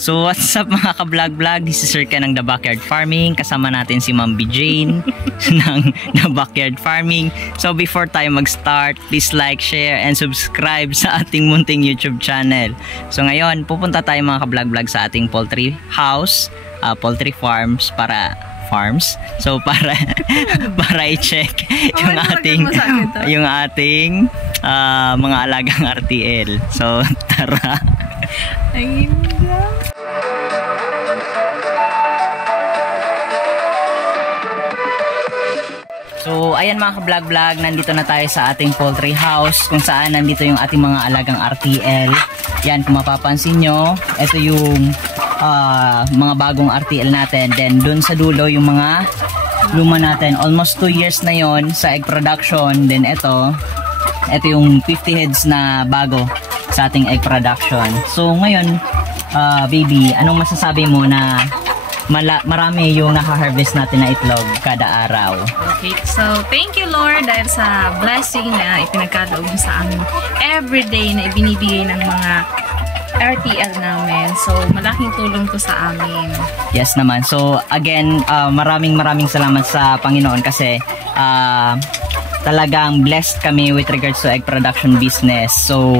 So what's up mga ka-vlog-vlog? This is Sir Ken ng The Backyard Farming. Kasama natin si Ma'am B. Jane ng The Backyard Farming. So before tayo mag-start, please like, share, and subscribe sa ating munting YouTube channel. So ngayon, pupunta tayo mga ka-vlog-vlog sa ating poultry house, poultry farms para i-check yung ating mga alagang RTL. So tara. So ayan mga ka-vlog-vlog, nandito na tayo sa ating poultry house kung saan nandito yung ating mga alagang RTL. Yan, kung mapapansin nyo, ito yung mga bagong RTL natin. Then dun sa dulo yung mga luma natin. Almost 2 years na yon sa egg production. Then ito yung 50 heads na bago sa ating egg production. So ngayon, baby, anong masasabi mo na marami yung naka-harvest natin na itlog kada araw? Okay, so thank you Lord dahil sa blessing na ipinagkaloob sa amin everyday na ibinibigay ng mga RTL namin. So malaking tulong to sa amin. Yes naman. So again, maraming salamat sa Panginoon kasi talagang blessed kami with regards to egg production business. So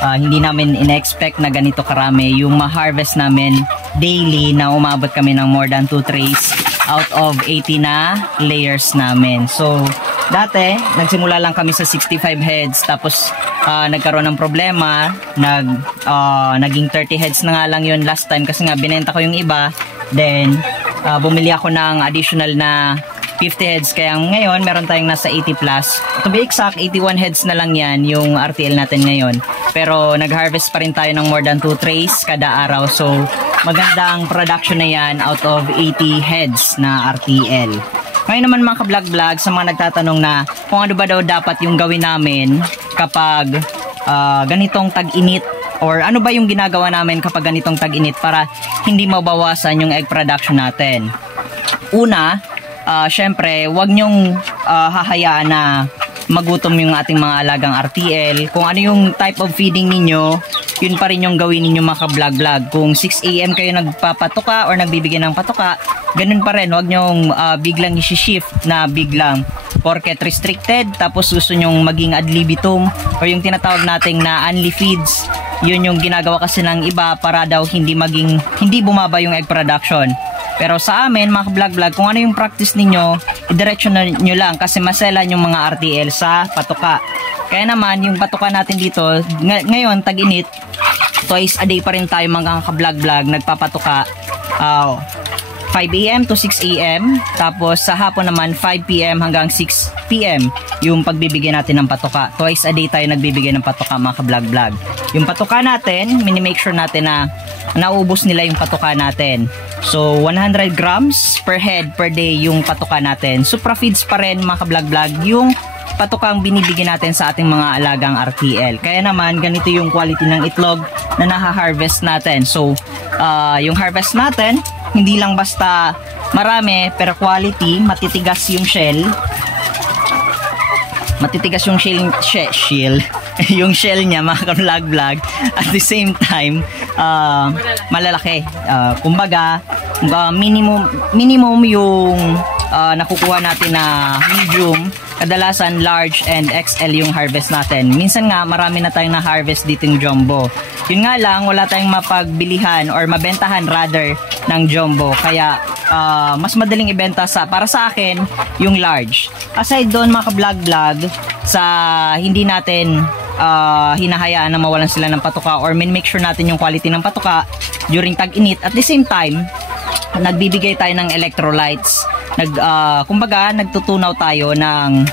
hindi namin in-expect na ganito karami yung ma-harvest namin daily, na umabot kami ng more than 2 trays out of 80 na layers namin. So dati nagsimula lang kami sa 65 heads, tapos nagkaroon ng problema, naging 30 heads na nga lang yun last time kasi nga binenta ko yung iba. Then bumili ako ng additional na 50 heads, kaya ngayon meron tayong nasa 80 plus. To be exact, 81 heads na lang yan yung RTL natin ngayon. Pero nag-harvest pa rin tayo ng more than 2 trays kada araw. So magandang production na yan out of 80 heads na RTL. Ngayon naman mga ka-vlog-vlog, sa mga nagtatanong na kung ano ba daw dapat yung gawin namin kapag ganitong tag-init, or ano ba yung ginagawa namin kapag ganitong tag-init para hindi mabawasan yung egg production natin. Una, syempre, wag nyong hahayaan na magutom yung ating mga alagang RTL. Kung ano yung type of feeding ninyo, yun pa rin yung gawin ninyo mga ka-vlog-vlog. Kung 6 AM kayo nagpapatuka or nagbibigay ng patuka, ganun pa rin. Wag nyong biglang isi-shift na biglang porket restricted, tapos gusto nyong maging ad libitum or yung tinatawag nating na unli feeds. Yun yung ginagawa kasi ng iba para daw hindi bumaba yung egg production. Pero sa amin, mga ka-vlog-vlog, kung ano yung practice ninyo, idiretso nyo lang kasi maselan yung mga RTL sa patuka. Kaya naman, yung patuka natin dito, ngayon, tag-init, twice a day pa rin tayo mga ka-vlog-vlog, nagpapatuka. 5 AM to 6 AM. Tapos sa hapon naman, 5 PM hanggang 6 PM yung pagbibigay natin ng patuka. Twice a day tayo nagbibigay ng patuka mga ka-vlog-vlog. Yung patuka natin, mini-make sure natin na naubos nila yung patuka natin. So 100 grams per head per day yung patuka natin. Supra feeds pa rin mga ka-vlog-vlog yung patukang binibigyan natin sa ating mga alagang RTL. Kaya naman ganito yung quality ng itlog na naha-harvest natin. So yung harvest natin, hindi lang basta marami pero quality, matitigas yung shell. Matitigas yung shell yung shell niya mga ka-vlog-vlog. At the same time, malalaki. Kumbaga, minimum yung nakukuha natin na medium. Kadalasan large and XL yung harvest natin. Minsan nga marami na tayong na-harvest dito yung jumbo. Yun nga lang, wala tayong mapagbilihan or mabentahan rather ng jumbo. Kaya mas madaling ibenta para sa akin yung large. Aside doon mga ka-vlog-vlog, sa hindi natin hinahayaan na mawalan sila ng patuka or make sure natin yung quality ng patuka during tag-init. At the same time, nagbibigay tayo ng electrolytes. Kumbaga, nagtutunaw tayo ng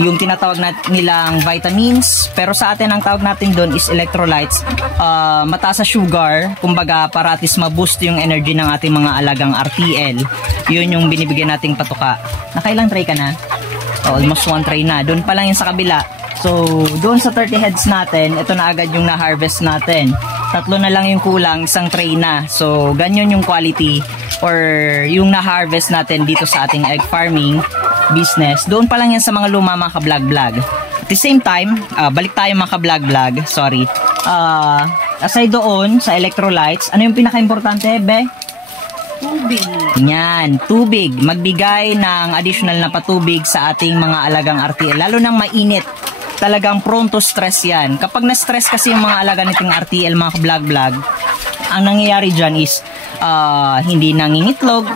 yung tinatawag nilang vitamins, pero sa atin ang tawag natin doon is electrolytes. Mataas sa sugar, kumbaga para at least ma-boost yung energy ng ating mga alagang RTL. Yun yung binibigyan nating patuka. Nakailang tray ka na? Almost 1 tray na. Doon pa lang yung sa kabila. So, doon sa 30 heads natin, ito na agad yung na-harvest natin. 3 na lang yung kulang, 1 tray na. So, ganyan yung quality or yung na-harvest natin dito sa ating egg farming business. Doon pa lang yan sa mga luma mga ka-vlog-vlog. At the same time, balik tayo mga ka-vlog-vlog. Sorry. aside doon sa electrolytes, ano yung pinaka-importante, Be? Tubig. Yan, tubig. Magbigay ng additional na patubig sa ating mga alagang RTL. Lalo nang mainit. Talagang prone to stress yan. Kapag na-stress kasi yung mga alaga niting RTL, mga vlog-vlog, ang nangyayari dyan is hindi nangingitlog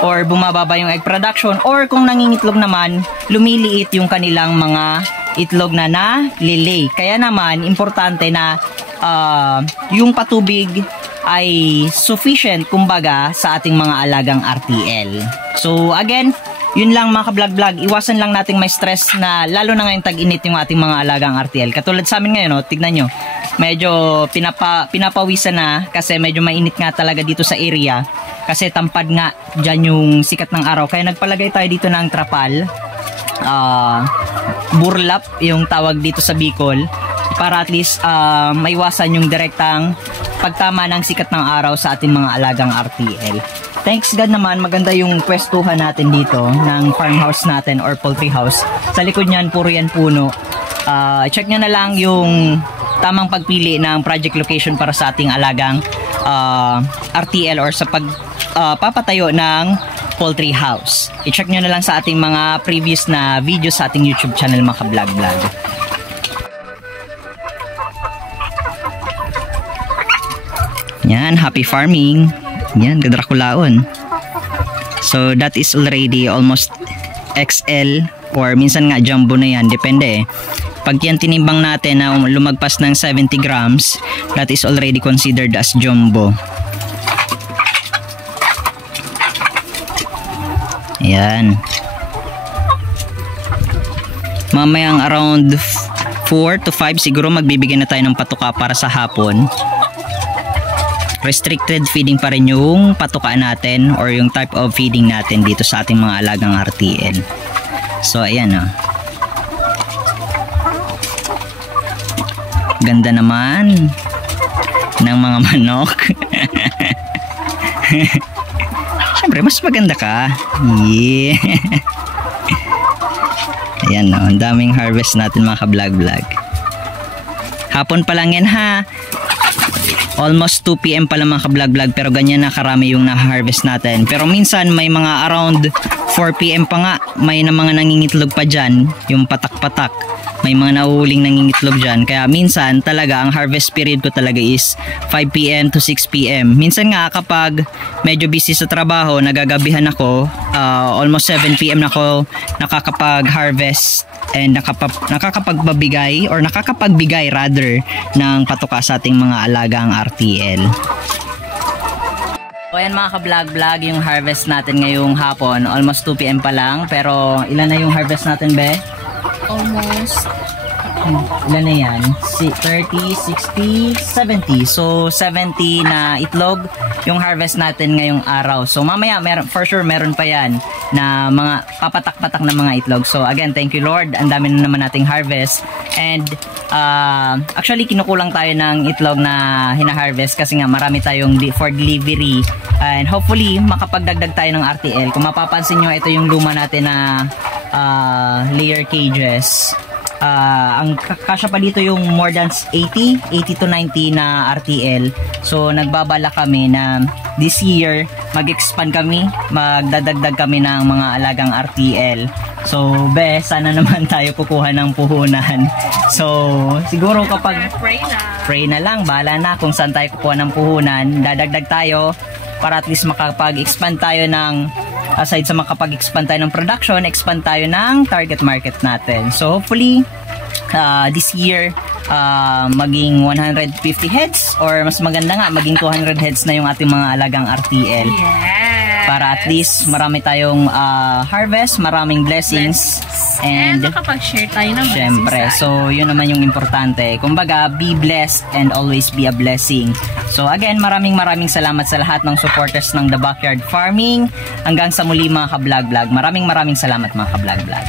or bumababa yung egg production, or kung nangingitlog naman, lumiliit yung kanilang mga itlog na nalilay. Kaya naman, importante na yung patubig ay sufficient, kumbaga, sa ating mga alagang RTL. So, again, yun lang mga ka-vlog-vlog, iwasan lang nating may stress na lalo na ngayong tag-init yung ating mga alagang RTL. Katulad sa amin ngayon, no, tignan nyo, medyo pinapawisan na kasi medyo mainit nga talaga dito sa area kasi tampad nga dyan yung sikat ng araw. Kaya nagpalagay tayo dito ng trapal, burlap yung tawag dito sa Bicol, para at least maiwasan yung direktang pagtama ng sikat ng araw sa ating mga alagang RTL. Thanks God naman, maganda yung pwestuhan natin dito ng farmhouse natin or poultry house. Sa likod niyan, puro yan puno. Check nyo na lang yung tamang pagpili ng project location para sa ating alagang RTL or sa pagpapatayo ng poultry house. I-check nyo na lang sa ating mga previous na videos sa ating YouTube channel, mga ka-vlog-vlog. Yan, happy farming. Yan, gadrakulaon. So, that is already almost XL or minsan nga jumbo na yan. Depende eh. Pag yan tinimbang natin na lumagpas ng 70 grams, that is already considered as jumbo. Yan. Mamayang around 4 to 5 siguro magbibigay na tayo ng patuka para sa hapon. Restricted feeding pa rin yung patukaan natin or yung type of feeding natin dito sa ating mga alagang RTL. So ayan o. Ganda naman ng mga manok. Siyempre mas maganda ka. Yeah. Ayan o, ang daming harvest natin mga ka-vlog-vlog. Hapon pa lang yan ha. Almost 2 PM pa lang mga ka-vlog-vlog, pero ganyan na karami yung na-harvest natin. Pero minsan may mga around 4 PM pa nga, may na mga nangingitlog pa dyan, yung patak-patak. May mga nahuhuling nangingitlog dyan. Kaya minsan talaga ang harvest period ko talaga is 5 PM to 6 PM. Minsan nga kapag medyo busy sa trabaho, nagagabihan ako, almost 7 PM na ako nakakapag-harvest and nakakapagbigay rather ng patuka sa ating mga alagang RTL. So ayan mga ka-vlog-vlog, yung harvest natin ngayong hapon, almost 2 PM pa lang, pero ilan na yung harvest natin, Be? Almost. Ilan na yan? 30, 60, 70. So 70 na itlog yung harvest natin ngayong araw. So mamaya for sure meron pa yan na mga papatak-patak na mga itlog. So again, thank you Lord. Ang dami na naman nating harvest. And actually kinukulang tayo ng itlog na hina-harvest kasi nga marami tayong for delivery. And hopefully makapagdagdag tayo ng RTL. Kung mapapansin nyo, ito yung luma natin na layer cages. Ang kasya pa dito yung more than 80 to 90 na RTL. So nagbabala kami na this year mag-expand kami, magdadagdag kami ng mga alagang RTL. So Be, sana naman tayo kukuha ng puhunan. So siguro kapag pray na lang, bahala na kung saan tayo kukuha ng puhunan. Dadagdag tayo para at least makapag-expand tayo ng, aside sa makapag-expand tayo ng production, expand tayo ng target market natin. So hopefully this year maging 150 heads or mas maganda nga maging 200 heads na yung ating mga alagang RTL. Yes. Para at least marami tayong harvest, maraming blessings. And nakapag-share tayo ng syempre, so yun naman yung importante. Kumbaga, be blessed and always be a blessing. So again, maraming salamat sa lahat ng supporters ng The Backyard Farming. Hanggang sa muli mga ka-vlog-vlog. Maraming salamat mga ka-vlog-vlog.